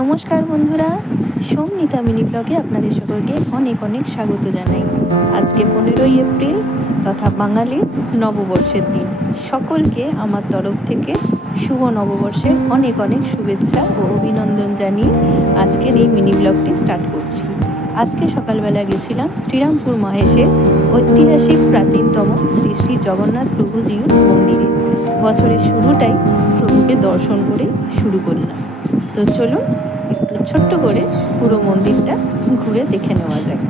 নমস্কার বন্ধুরা, সোমনিতা মিনি ব্লগে আপনাদের সকলকে অনেক অনেক স্বাগত জানাই। আজকে পনেরোই এপ্রিল তথা বাঙালির নববর্ষের দিন। সকলকে আমার তরফ থেকে শুভ নববর্ষের অনেক অনেক শুভেচ্ছা ও অভিনন্দন জানিয়ে আজকের এই মিনি ব্লগটি স্টার্ট করছি। আজকে সকালবেলা গেছিলাম শ্রীরামপুর মহেশের ঐতিহাসিক প্রাচীনতম শ্রী শ্রী জগন্নাথ প্রভুজির মন্দিরে। বছরের শুরুটাই প্রভুকে দর্শন করে শুরু করলাম। তো চলুন একটু ছোট্ট করে পুরো মন্দিরটা ঘুরে দেখে নেওয়া যাক।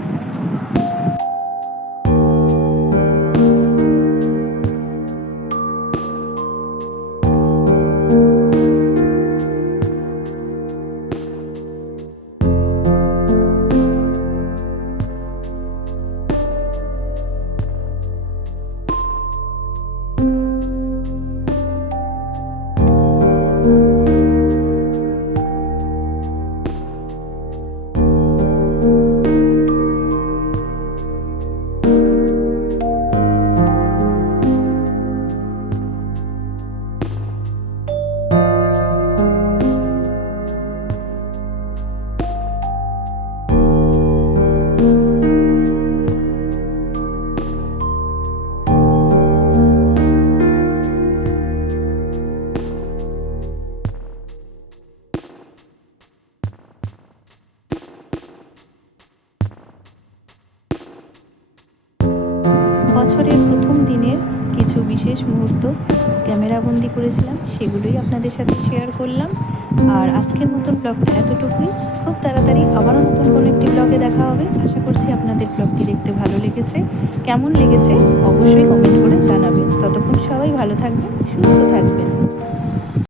বছরের প্রথম দিনের কিছু বিশেষ মুহূর্ত ক্যামেরাবন্দি করেছিলাম, সেগুলোই আপনাদের সাথে শেয়ার করলাম। আর আজকের মতন ব্লগটা এতটুকুই। খুব তাড়াতাড়ি আবারও নতুন কোনো একটি ব্লগে দেখা হবে। আশা করছি আপনাদের ব্লগটি দেখতে ভালো লেগেছে। কেমন লেগেছে অবশ্যই কমেন্ট করে জানাবেন। ততক্ষণ সবাই ভালো থাকবেন।